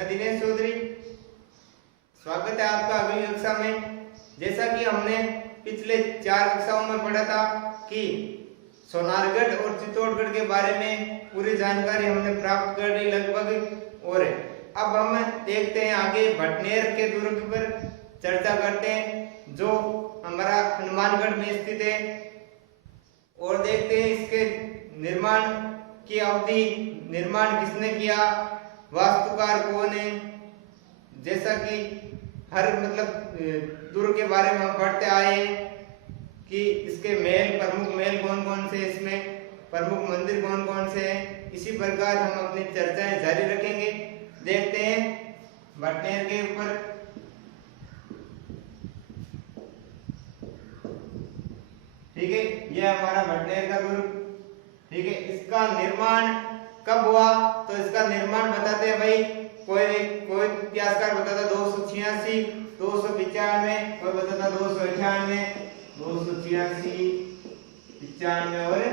मैं दिनेश चौधरी, स्वागत है आपका अगली कक्षा में। जैसा कि हमने पिछले 4 कक्षाओं में पढ़ा था कि सोनारगढ़ और चित्तौड़गढ़ के बारे में पूरी जानकारी हमने प्राप्त कर ली लगभग, और अब हम देखते हैं आगे भटनेर के दुर्ग पर चर्चा करते हैं जो हमारा हनुमानगढ़ में स्थित है, और देखते हैं इसके निर्माण की अवधि, निर्माण किसने किया, वास्तुकार कौन है। जैसा कि हर दुर्ग के बारे में हम पढ़ते आए हैं कि इसके महल, प्रमुख महल कौन कौन से, इसमें प्रमुख मंदिर कौन कौन से हैं। इसी प्रकार हम अपनी चर्चाएं जारी रखेंगे। देखते हैं भटनेर के ऊपर। ठीक है, यह हमारा भटनेर का दुर्ग। ठीक है, इसका निर्माण कब हुआ, तो इसका निर्माण बताते हैं भाई, कोई इतिहासकार बताता 286, 295, कोई बताता 298, 286, 95 और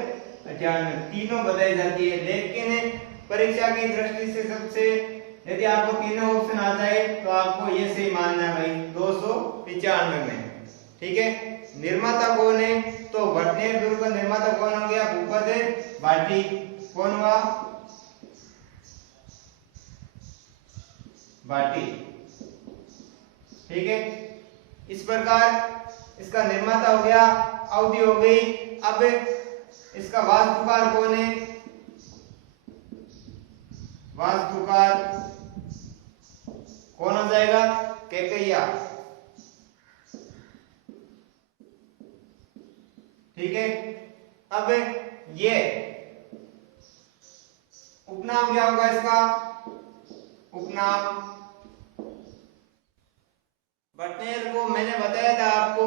98, तीनों बताई जाती है। लेकिन परीक्षा की दृष्टि से सबसे, यदि आपको तीनों ऑप्शन आ जाए तो आपको ये सही मानना है भाई 295 में। ठीक है, निर्माता कौन है, तो भटनेर दुर्ग का निर्माता कौन हो गया, भूपत भाटी। कौन हुआ, भाटी। ठीक है, इस प्रकार इसका निर्माता हो गया, अवधि हो गई। अब इसका वास्तुकार कौन है, वास्तुकार कौन हो जाएगा, कैकैया। ठीक है, अब ये उपनाम क्या होगा इसका, उपनाम भटनेर को मैंने बताया था आपको,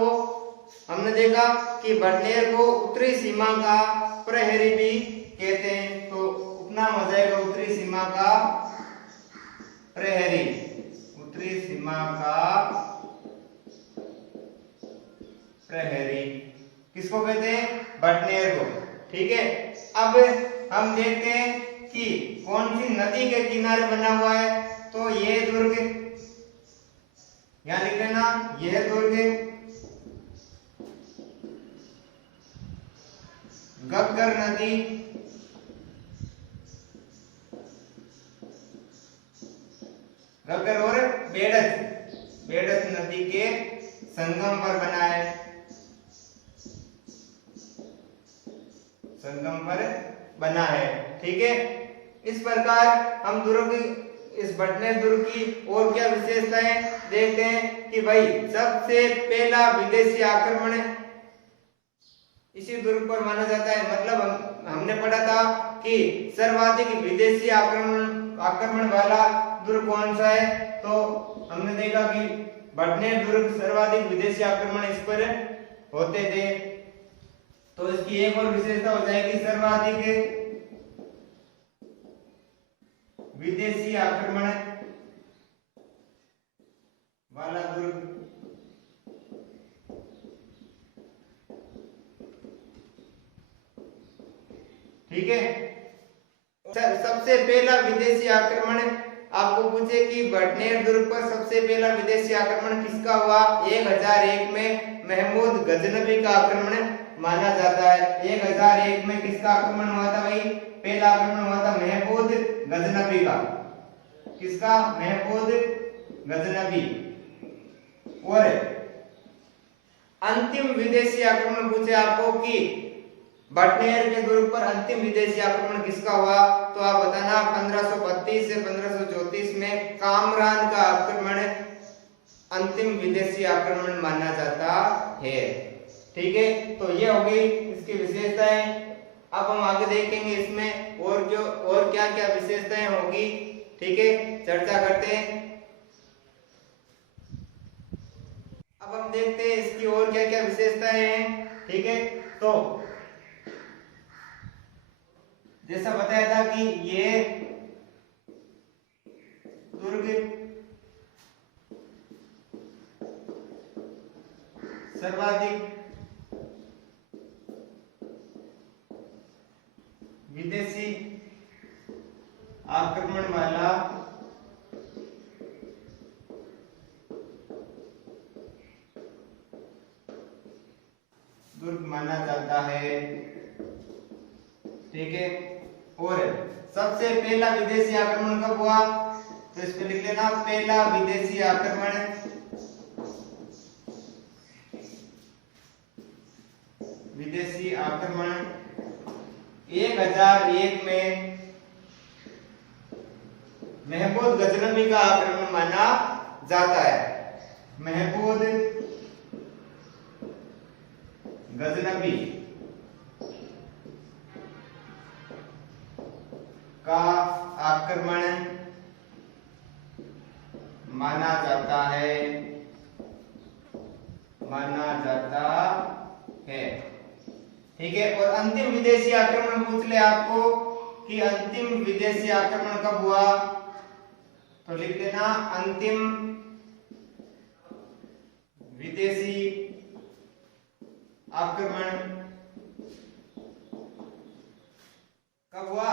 हमने देखा कि भटनेर को उत्तरी सीमा का प्रहरी भी कहते हैं, तो उपनाम हो जाएगा उत्तरी सीमा का प्रहरी, उत्तरी सीमा का प्रहरी किसको कहते हैं, भटनेर को। ठीक है, अब हम देखते हैं कि कौन सी नदी के किनारे बना हुआ है, तो ये दुर्ग, यहां लिख लेना, यह दुर्ग घग्गर नदी, घग्गर और बेड़त नदी के संगम पर बना है, संगम पर बना है। ठीक है, इस प्रकार हम दुर्ग, इस भटनेर दुर्ग की और क्या विशेषताएं देखते हैं कि भाई सबसे पहला विदेशी आक्रमण इसी दुर्ग पर माना जाता है। मतलब हमने पढ़ा था कि सर्वाधिक विदेशी आक्रमण वाला दुर्ग कौन सा है, तो हमने देखा कि भटनेर दुर्ग सर्वाधिक विदेशी आक्रमण इस पर होते थे। तो इसकी एक और विशेषता हो जाएगी, सर्वाधिक विदेशी आक्रमण वाला दुर्ग। ठीक है, सबसे पहला विदेशी आक्रमण आपको पूछे कि भटनेर दुर्ग पर सबसे पहला विदेशी आक्रमण किसका हुआ, 1001 में महमूद गजनबी का आक्रमण माना जाता है। 1001 में किसका आक्रमण हुआ था भाई, पहला आक्रमण हुआ था महमूद गजनबी का। किसका, महमूद गजनबी। और अंतिम विदेशी आक्रमण पूछे आपको कि भटनेर के दुर्ग पर अंतिम विदेशी आक्रमण किसका हुआ, तो आप बताना 1532 से 1534 में कामरान का आक्रमण अंतिम विदेशी आक्रमण माना जाता है। ठीक है, तो ये हो गई इसकी विशेषताएं। अब हम आगे देखेंगे इसमें और क्या क्या विशेषताएं होगी। ठीक है, चर्चा करते हैं। अब हम देखते हैं इसकी और क्या क्या विशेषताएं हैं। ठीक है, तो जैसा बताया था कि ये दुर्ग सर्वाधिक विदेशी आक्रमण वाला पहला विदेशी आक्रमण कब हुआ? तो इसको लिख लेना, पहला विदेशी आक्रमण विदेशी आक्रमण 1001 में महमूद गजनवी का आक्रमण माना जाता है। महमूद गजनवी का आक्रमण माना जाता है। ठीक है। और अंतिम विदेशी आक्रमण पूछ ले आपको कि अंतिम विदेशी आक्रमण कब हुआ, तो लिख देना अंतिम विदेशी आक्रमण कब हुआ?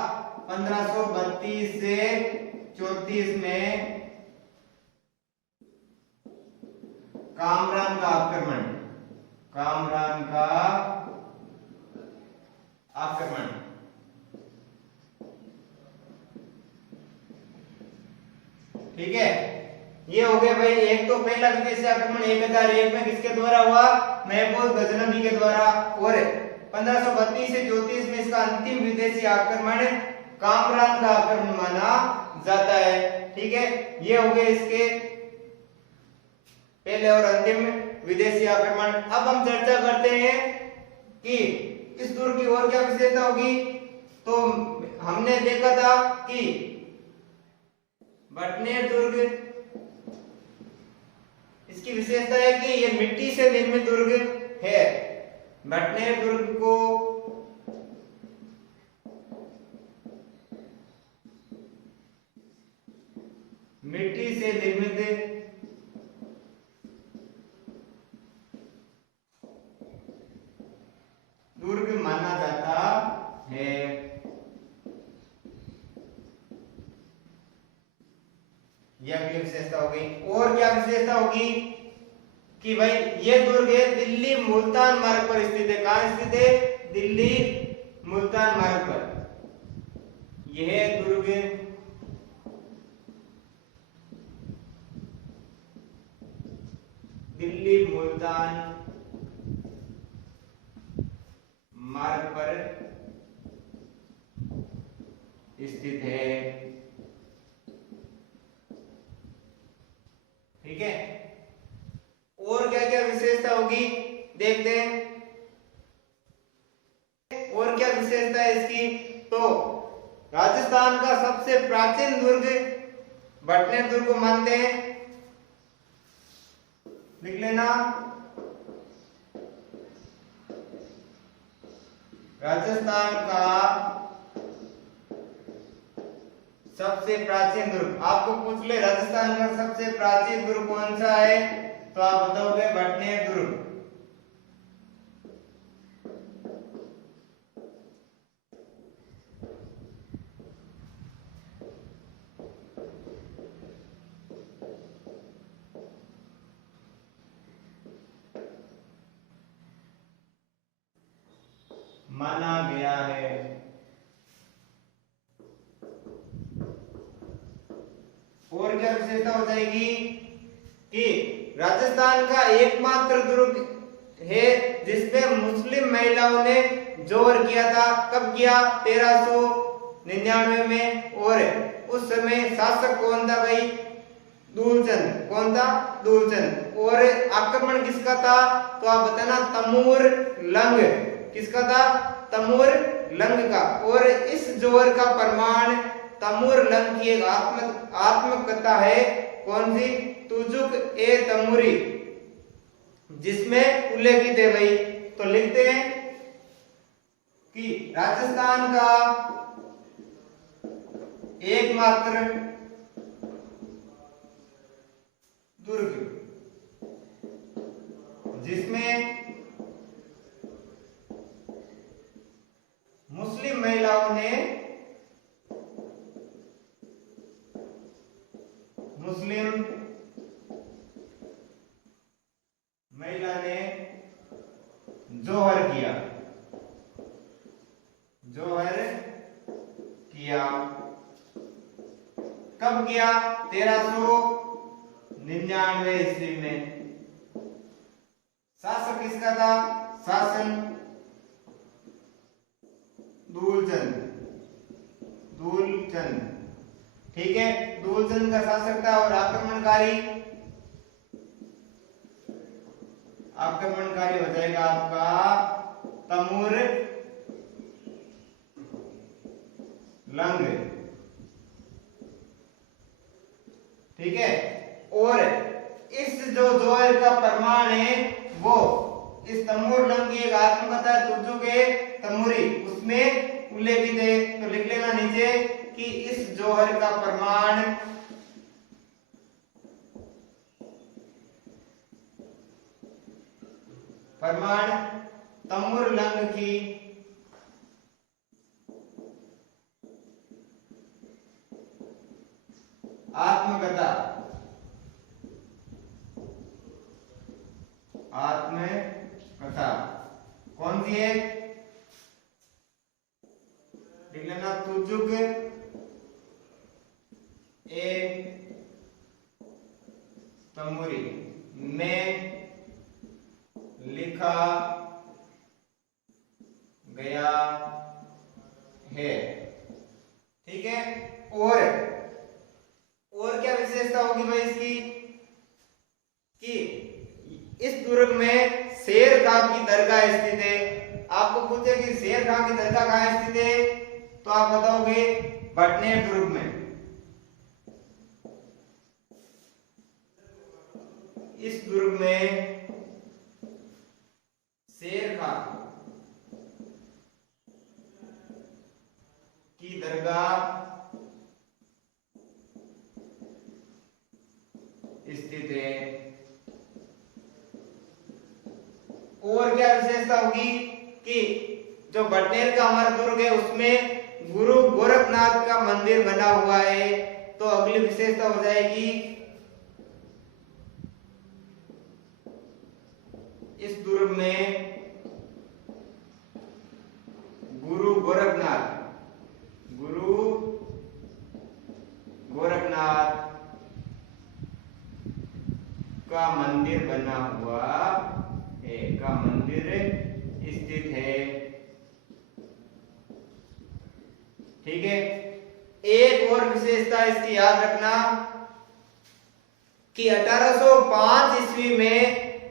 1532 से 34 में कामरान का आक्रमण। कामरान का आक्रमण। ठीक है, ये हो गया भाई। एक तो पहला विदेशी आक्रमण 1001 में किसके द्वारा हुआ? महमूद गजनवी के द्वारा। और 1532 से 34 में इसका अंतिम विदेशी आक्रमण कामरान का आक्रमण माना जाता है। ठीक है, ये हो गए इसके पहले और अंतिम विदेशी आक्रमण। अब हम चर्चा करते हैं कि इस दुर्ग की और क्या विशेषता होगी। तो हमने देखा था कि बटनेर दुर्ग, इसकी विशेषता है कि यह मिट्टी से निर्मित दुर्ग है। बटनेर दुर्ग को मिट्टी से निर्मित दुर्ग माना जाता है। यह भी विशेषता होगी। और क्या विशेषता होगी कि भाई ये दुर्ग है दिल्ली मुल्तान मार्ग पर स्थित है। कहां स्थित है? दिल्ली मुल्तान मार्ग पर यह दुर्ग दिल्ली मुल्तान मार्ग पर स्थित है। ठीक है, और क्या क्या विशेषता होगी देखते हैं। और क्या विशेषता है इसकी? तो राजस्थान का सबसे प्राचीन दुर्ग बटनेर दुर्ग को मानते हैं। लिख लेना, राजस्थान का सबसे प्राचीन दुर्ग। आपको पूछ ले राजस्थान का सबसे प्राचीन दुर्ग कौन सा है, तो आप बताओगे बटनेर दुर्ग। माना गया है। और क्या विशेषता हो जाएगी कि राजस्थान का एकमात्र दुर्ग है जिसमें मुस्लिम महिलाओं ने जोर किया था। कब किया? 1399 में। और उस समय शासक कौन था भाई? दूलचंद। कौन था? दूलचंद। और आक्रमण किसका था? तो आप बताना, तमूर लंग। किसका था? तमूर लंग का। और इस जोर का प्रमाण तमूर लंग की एक आत्मकथा है। कौन सी? तुजुक ए तमूरी, जिसमें उल्लेखित है भाई। तो लिखते हैं कि राजस्थान का एकमात्र दुर्ग जिसमें मुस्लिम महिलाओं ने जोहर किया। जोहर किया। कब किया? 1399 ईस्वी में। शासक किसका था? शासन दूलचंद। ठीक है, दूलचंद का शासक था। और आक्रमणकारी हो जाएगा आपका तमूर लंग। ठीक है, और इस जो जोहर का प्रमाण है वो इस तमूर लंग की एक आत्मकथा तुर्जु के तमूरी उसमें उल्लेखित है। तो लिख लेना नीचे कि इस जोहर का प्रमाण तमूर लंग की आत्मकथा कौन सी है? लिख लेना तुजुक ए तमूरी में लिखा गया है। ठीक है, और क्या विशेषता होगी भाई इसकी कि इस दुर्ग में शेर खां की दरगाह स्थित है। आपको पूछे कि शेर खां की दरगाह कहाँ स्थित है, तो आप बताओगे भटनेर दुर्ग में। इस दुर्ग में शेर खां की दरगाह स्थित है। और क्या विशेषता होगी कि जो भटनेर का हमारा दुर्ग है उसमें गुरु गोरखनाथ का मंदिर बना हुआ है। तो अगली विशेषता हो जाएगी इस दुर्ग में गुरु गोरखनाथ का मंदिर बना हुआ है, का मंदिर स्थित है। ठीक है, एक और विशेषता इसकी याद रखना कि 1805 ईस्वी में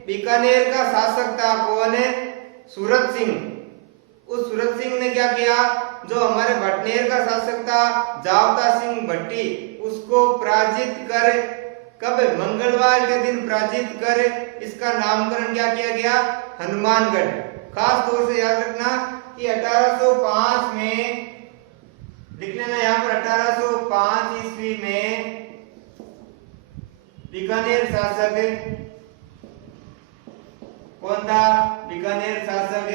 बीकानेर का शासक था कौन है? सूरत सिंह। उस सूरत सिंह ने क्या किया? जो हमारे भटनेर का शासक था जावता सिंह भट्टी, उसको पराजित कर, कब? मंगलवार के दिन पराजित कर इसका नामकरण क्या किया गया? हनुमानगढ़। खास तौर से याद रखना कि 1805 में, लिख लेना यहाँ पर 1805 ईस्वी में बीकानेर शासक कौन था? बीकानेर शासक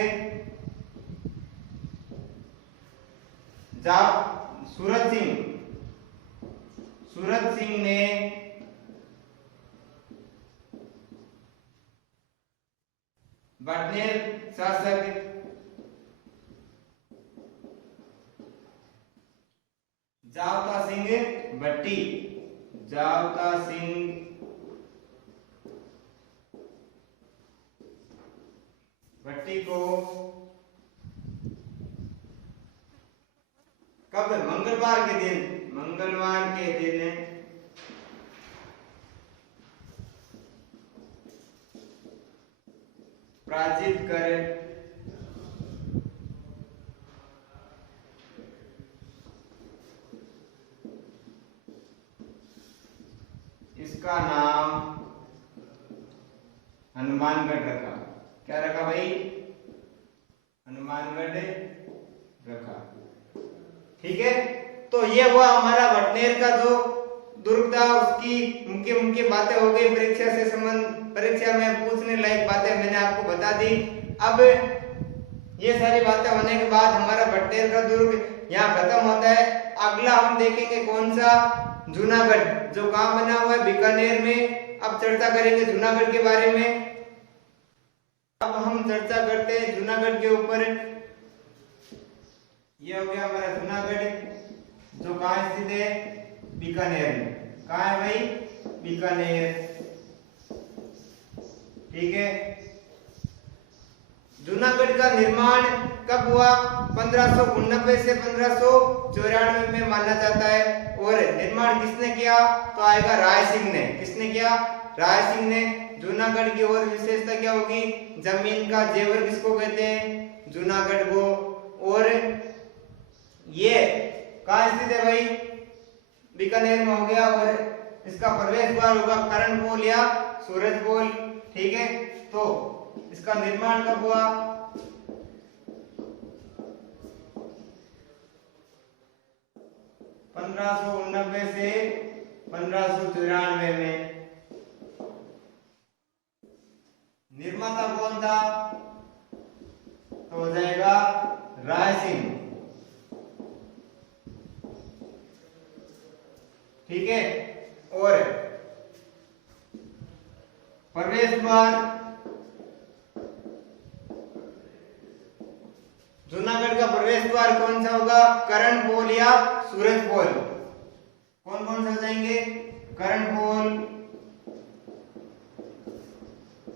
सूरत सिंह ने भटनेर शासक जावता सिंह भट्टी को कब? मंगलवार के दिन पराजित कर इसका नाम हनुमानगढ़ रखा। क्या रखा भाई? हनुमानगढ़ रखा। ठीक है, तो ये हुआ हमारा भटनेर का जो दुर्ग था, उसकी मुख्य बातें हो गई। परीक्षा में पूछने लायक बातें मैंने आपको बता दी। अब ये सारी बातें होने के बाद हमारा भटनेर का दुर्ग यहाँ खत्म होता है। अगला हम देखेंगे कौन सा? जूनागढ़, जो कहाँ बना हुआ है? बीकानेर में। अब चर्चा करेंगे जूनागढ़ के बारे में। अब हम चर्चा करते हैं जूनागढ़ के ऊपर। ये हो गया हमारा जूनागढ़, जो कहाँ स्थित है? बीकानेर में। कहाँ है भाई? बीकानेर। ठीक है। जूनागढ़ का निर्माण कब हुआ? 1589 से 1594 में माना जाता है। और निर्माण किसने किया? तो आएगा राय सिंह ने। किसने किया? राय सिंह ने। जूनागढ़ की और विशेषता क्या होगी? जमीन का जेवर किसको कहते हैं? जूनागढ़ को। और ये कहाँ स्थित है भाई? बीकानेर में हो गया। और इसका प्रवेश द्वार होगा करणपोल या सूरजपोल। ठीक है। तो इसका निर्माण कब हुआ? 1589 से 1594 में। निर्माता कौन था? तो हो जाएगा राय सिंह। ठीक है। और प्रवेश द्वार जूनागढ़ का प्रवेश द्वार कौन सा होगा? करणपोल या सूरजपोल। कौन कौन से हो जाएंगे? करणपोल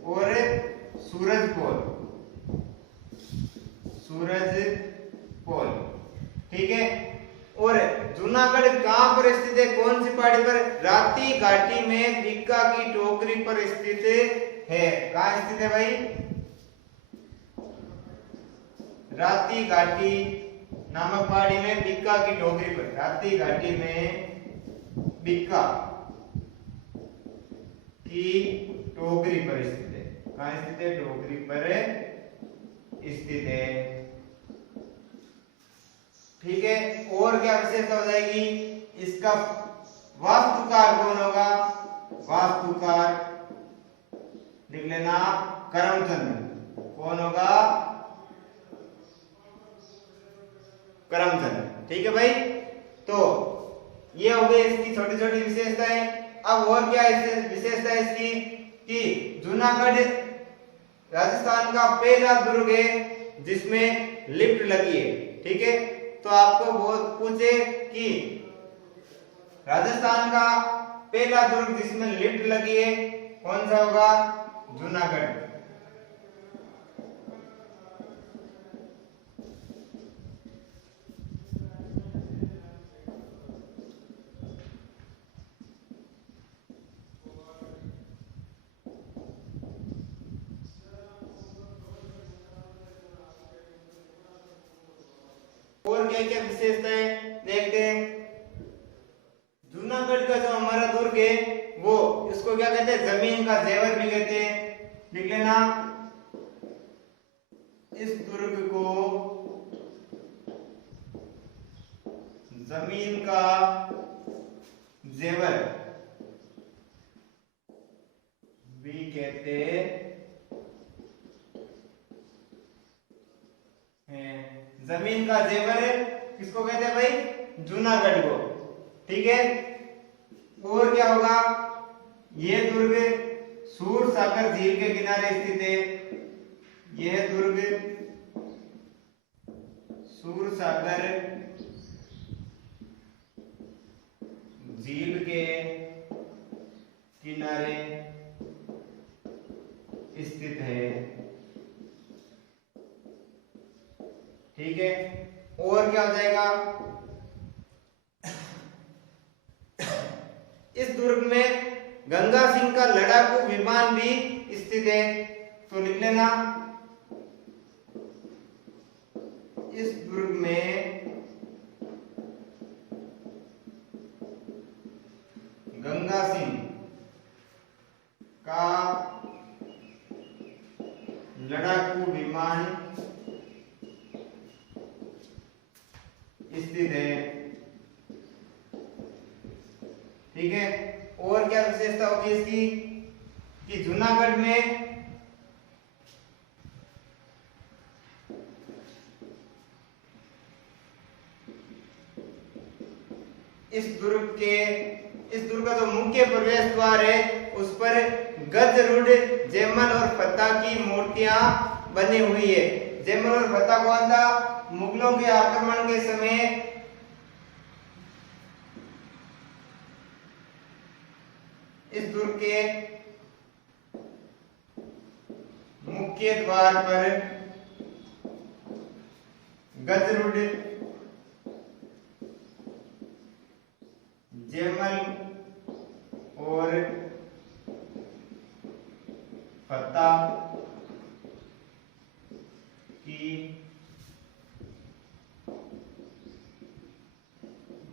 और सूरजपोल। सूरजपोल। ठीक है। और जूनागढ़ कहां पर स्थित है? कौन सी पहाड़ी पर? राती घाटी में बिक्का की टोकरी पर स्थित है। कहां स्थित है भाई? राती घाटी नामक पहाड़ी में बिक्का की टोकरी पर। राती घाटी में बिक्का की टोकरी पर स्थित है। कहां स्थित है? टोकरी पर स्थित है। ठीक है। और क्या विशेषता हो जाएगी? इसका वास्तुकार कौन होगा? वास्तुकार लिख लेना करमचंद। कौन होगा? करमचंद। ठीक है भाई। तो ये हो गई इसकी छोटी छोटी विशेषताएं। अब और क्या विशेषता है इसकी? कि जूनागढ़ राजस्थान का पहला दुर्ग है जिसमें लिफ्ट लगी है। ठीक है। तो आपको बहुत पूछे कि राजस्थान का पहला दुर्ग जिसमें लिफ्ट लगी है कौन सा होगा? जूनागढ़। और क्या क्या विशेषताएं देखते हैं। जूनागढ़ का जो हमारा दुर्ग है वो इसको क्या कहते हैं? जमीन का जेवर भी कहते हैं। लिख लेना इस दुर्ग को जमीन का जेवर भी कहते हैं। जमीन का जेवर किसको कहते हैं भाई? जूनागढ़ को। ठीक है। और क्या होगा? ये दुर्ग सूरसागर झील के किनारे स्थित है। यह दुर्ग सूरसागर झील के किनारे स्थित है। ठीक है। और क्या हो जाएगा? इस दुर्ग में गंगा सिंह का लड़ाकू विमान भी स्थित है। तो लिख लेना इस दुर्ग में गंगा सिंह का लड़ाकू विमान स्थित है। ठीक है। और क्या विशेषता होगी इसकी? कि जूनागढ़ में इस दुर्ग का जो मुख्य प्रवेश द्वार है उस पर गजरुड, जैमल और फत्ता की मूर्तियां बनी हुई है। जैमल और फत्ता कौन था? मुगलों के आक्रमण के समय इस दुर्ग के मुख्य द्वार पर गजरुड, जयमल और फत्ता की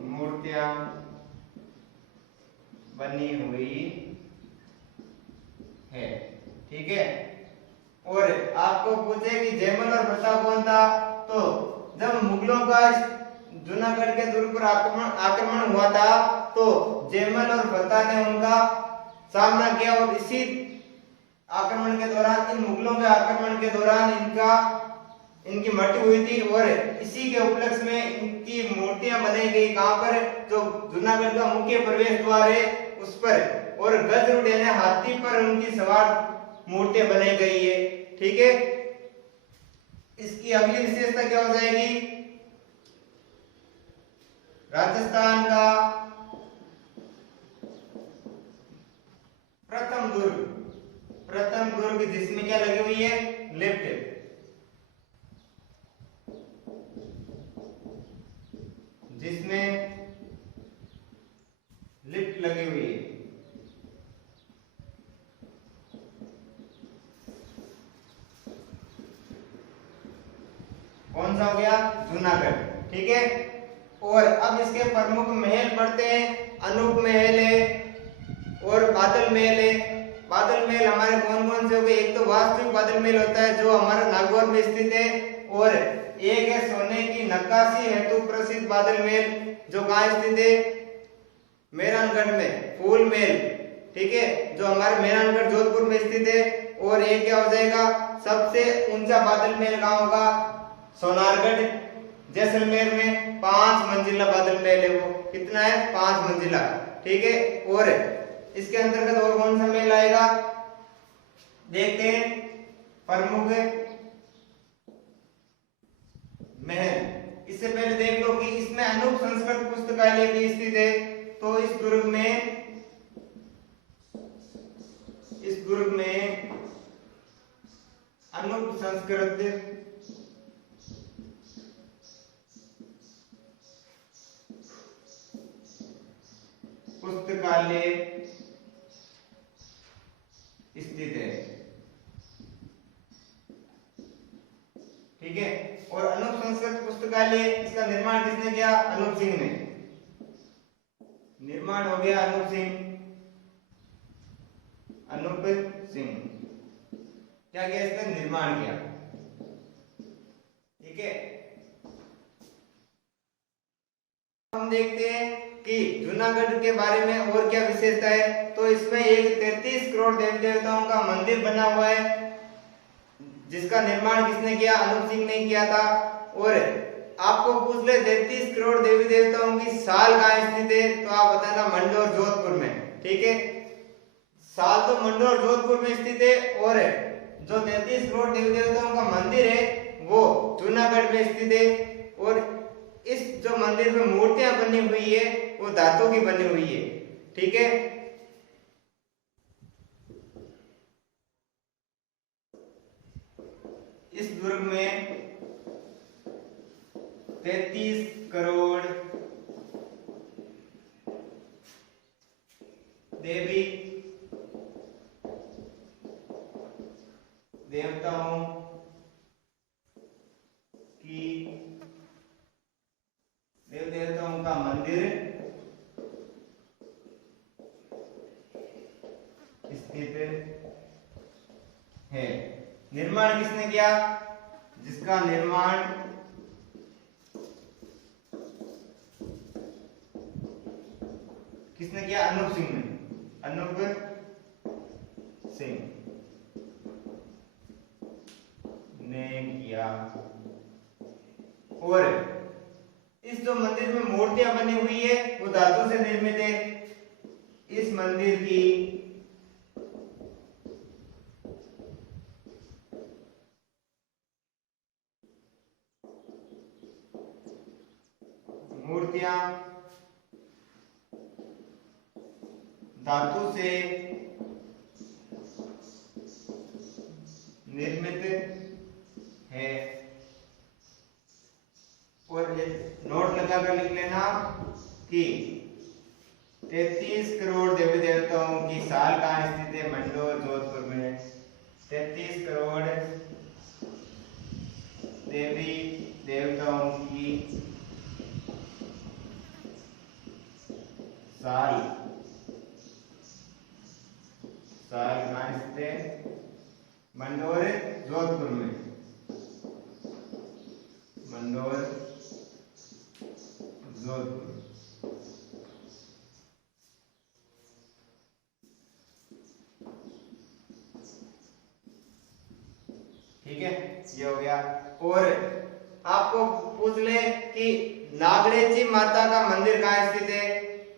मूर्तियां बनी हुई है। ठीक है, और आपको पूछे कि जयमल और फत्ता कौन था, तो जब मुगलों का जूनागढ़ के दुर्ग पर आक्रमण हुआ था तो जयमल और फत्ता ने उनका सामना किया, और इसी आक्रमण के दौरान, इन मुगलों के आक्रमण के दौरान इनकी मृत्यु हुई थी, और इसी के उपलक्ष्य में इनकी मूर्तियां बनाई गई। कहां पर, जो जूनागढ़ का मुख्य प्रवेश द्वार है उस पर, और गजरुड यानी हाथी पर उनकी सवार मूर्तियां बनाई गई है। ठीक है, इसकी अगली विशेषता क्या हो जाएगी, राजस्थान का प्रथम दुर्ग जिसमें क्या लगी हुई है, लिफ्ट, जिसमें लिफ्ट लगी हुई है। कौन सा हो गया, जूनागढ़। ठीक है, और अब इसके प्रमुख महल पढ़ते हैं। अनूप महल है और बादल महल है। बादल महल हमारे कौन कौन से हो गए, एक तो वास्तविक बादल महल होता है जो हमारा नागौर में स्थित है, और एक है सोने की नक्काशी हेतु प्रसिद्ध बादल महल जो कहाँ स्थित है, मेहरानगढ़ में, फूल महल। ठीक है, जो हमारे मेहरानगढ़ जोधपुर में स्थित है। और एक क्या हो जाएगा, सबसे ऊंचा बादल महल कहाँ होगा, सोनारगढ़ जैसलमेर में 5 मंजिला बादल महल है। वो कितना है, 5 मंजिला। ठीक है, और इसके अंतर्गत और कौन सा महल आएगा, देखते हैं। प्रमुख महल, इससे पहले देख लो कि इसमें अनूप संस्कृत पुस्तकालय भी स्थित है। तो इस दुर्ग में अनूप संस्कृत पुस्तकालय स्थित है। ठीक है, और अनूप संस्कृत पुस्तकालय, इसका निर्माण किसने किया, अनूप सिंह ने। निर्माण हो गया अनूप सिंह। क्या किया, इसने निर्माण किया। ठीक है, हम देखते हैं कि जूनागढ़ के बारे में और क्या विशेषता है। तो इसमें एक 33 करोड़ देवी देवताओं का मंदिर बना हुआ है, जिसका निर्माण किसने किया, अनूप सिंह ने किया था। और आपको पूछ ले 33 करोड़ देवी देवताओं की साल कहाँ स्थित है, तो आप बताना, मंडोर जोधपुर में। ठीक है, साल तो मंडोर जोधपुर में स्थित है, और जो 33 करोड़ देवी देवताओं का मंदिर है वो जूनागढ़ में स्थित है। और इस जो मंदिर में मूर्तियां बनी हुई है वो धातु की बनी हुई है। ठीक है, इस दुर्ग में 33 करोड़ देवी देवताओं की देव देवताओं का मंदिर स्थित है। निर्माण किसने किया, जिसका निर्माण किसने किया, अनूप सिंह ने। अनूप सिंह ने किया। और इस जो मंदिर में मूर्तियां बनी हुई है वो धातु से निर्मित है। इस मंदिर की मूर्तियां धातु से निर्मित है। और नोट लगाकर लिख लेना कि 33 करोड़ देवी देवताओं की साल कहाँ स्थित है? मंडोर जोधपुर में। 33 करोड़ देवी देवताओं की साल कहाँ स्थित है? मंडोर जोधपुर में। मंडोर जोधपुर। ठीक है, ये हो गया। और आपको पूछ ले कि नागणेची माता का मंदिर कहाँ स्थित है,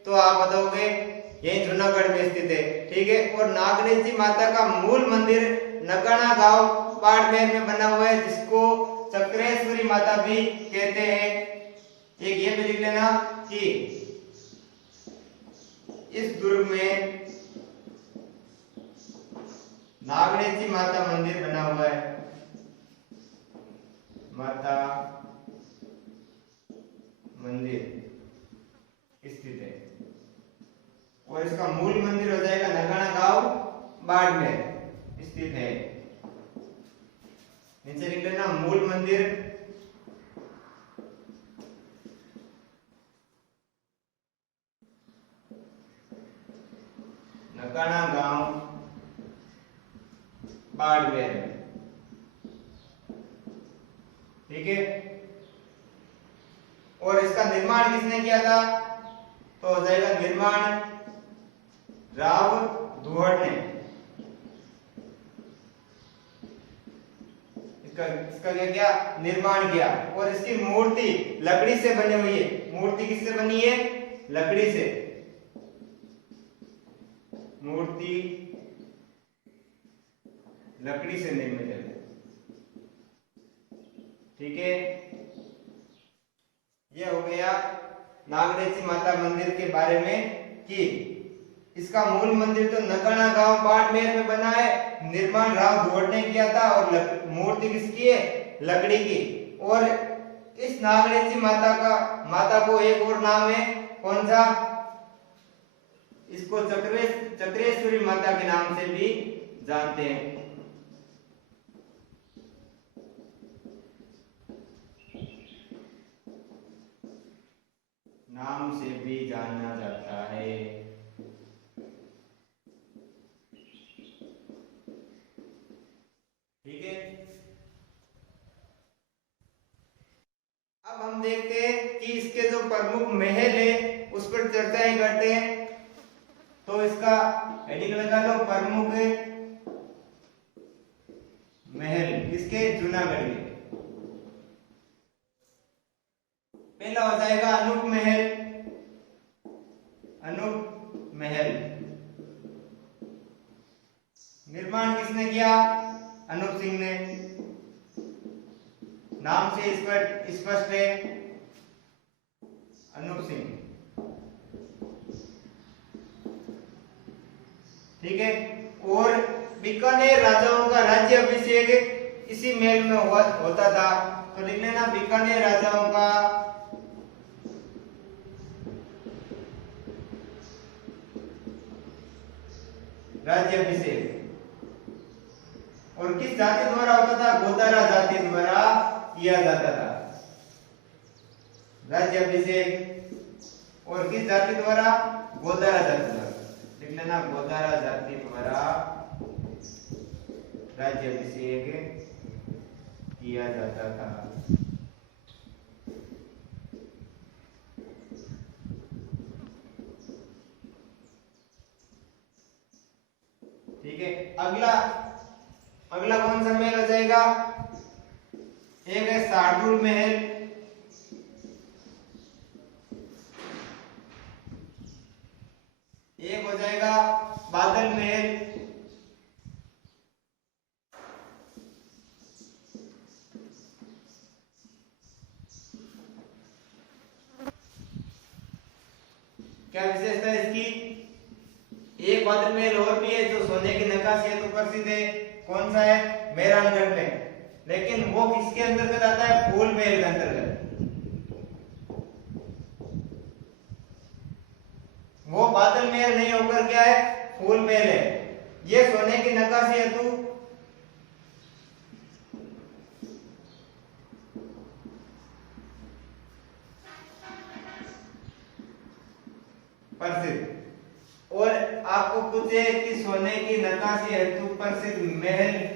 तो आप बताओगे यही जूनागढ़ में स्थित है। ठीक है, और नागणेची माता का मूल मंदिर नगाना गांव बाड़मेर में बना हुआ है, जिसको चक्रेश्वरी माता भी कहते हैं। एक ये भी लिख लेना कि इस दुर्ग में नागणेची माता मंदिर बना हुआ है। माता मंदिर स्थित है। और इसका मूल मंदिर हो जाएगा नगाना गांव बाड़मेर स्थित है। नीचे लिख लेना मूल मंदिर नगाना गांव बाड़मेर। ठीक है, और इसका निर्माण किसने किया था, तो हो जाएगा निर्माण राव दुहड़ ने। इसका क्या किया? निर्माण किया। और इसकी मूर्ति लकड़ी से बनी हुई है। मूर्ति किससे बनी है? लकड़ी से। मूर्ति लकड़ी से निर्मित है। ठीक है, यह हो गया नागणेची माता मंदिर के बारे में कि इसका मूल मंदिर तो नगाना गांव बाड़मेर में बना है, निर्माण राव दुहड़ ने किया था, और मूर्ति किसकी है? लकड़ी की। और इस नागणेची माता को एक और नाम है, कौन सा? इसको चक्रेश्वरी माता के नाम से भी जानते हैं। नाम से भी जाना जाता है। ठीक है, अब हम देखते हैं कि इसके जो प्रमुख महल है उस पर चर्चाएं करते हैं। तो इसका हेडिंग लगा लो, प्रमुख महल किसके? जूनागढ़ के। पहला हो जाएगा अनूप महल। अनूप महल निर्माण किसने किया? अनूप सिंह ने। नाम से स्पष्ट है, अनूप सिंह। ठीक है, और बीकानेर राजाओं का राज्य अभिषेक इसी महल में होता था। तो लिख लेना बीकानेर राजाओं का राज्य अभिषेक। और किस जाति द्वारा होता था? गोदारा जाति द्वारा किया जाता था राज्य अभिषेक। और किस जाति द्वारा? गोदारा जाति द्वारा। लिख लेना गोदारा जाति द्वारा राज्य अभिषेक किया जाता था। ठीक है, अगला कौन सा महल हो जाएगा? एक है शार्दुल महल, एक हो जाएगा बादल महल, क्या विशेषता है इसकी? एक बादल महल और भी है जो सोने की नक्काशी है तो प्रसिद्ध है, कौन सा है? मेहरानगढ़ में। लेकिन वो किसके अंतर्गत आता है? फूल महल के अंतर्गत। वो बादल महल नहीं होकर क्या है? फूल महल है। ये सोने की नक्काशी हेतु प्रसिद्ध। और आपको पूछे कि सोने की नक्काशी हेतु प्रसिद्ध महल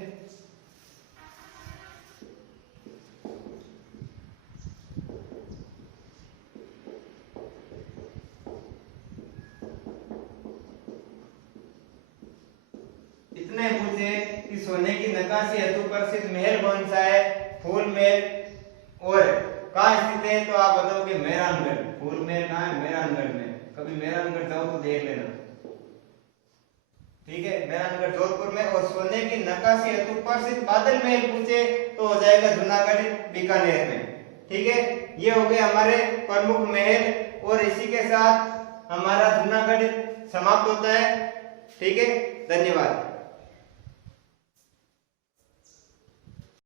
इतने पूछे कि सोने की नक्काशी हेतु प्रसिद्ध महल कौन सा है? फूल महल। और कहाँ स्थित है? तो आप बताओगे मेहरानगढ़। फूल महल कहाँ है? मेहरानगढ़ में। कभी मेहरानगढ़ जाओ तो देख लेना, ठीक है? मेहरानगढ़ जोधपुर में। और सोने की नक्काशी हेतु प्रसिद्ध बादल महल पूछे तो हो जाएगा जूनागढ़ बीकानेर में, ठीक है? ये हो गए हमारे प्रमुख महल। और इसी के साथ हमारा जूनागढ़ समाप्त होता है, ठीक है? धन्यवाद।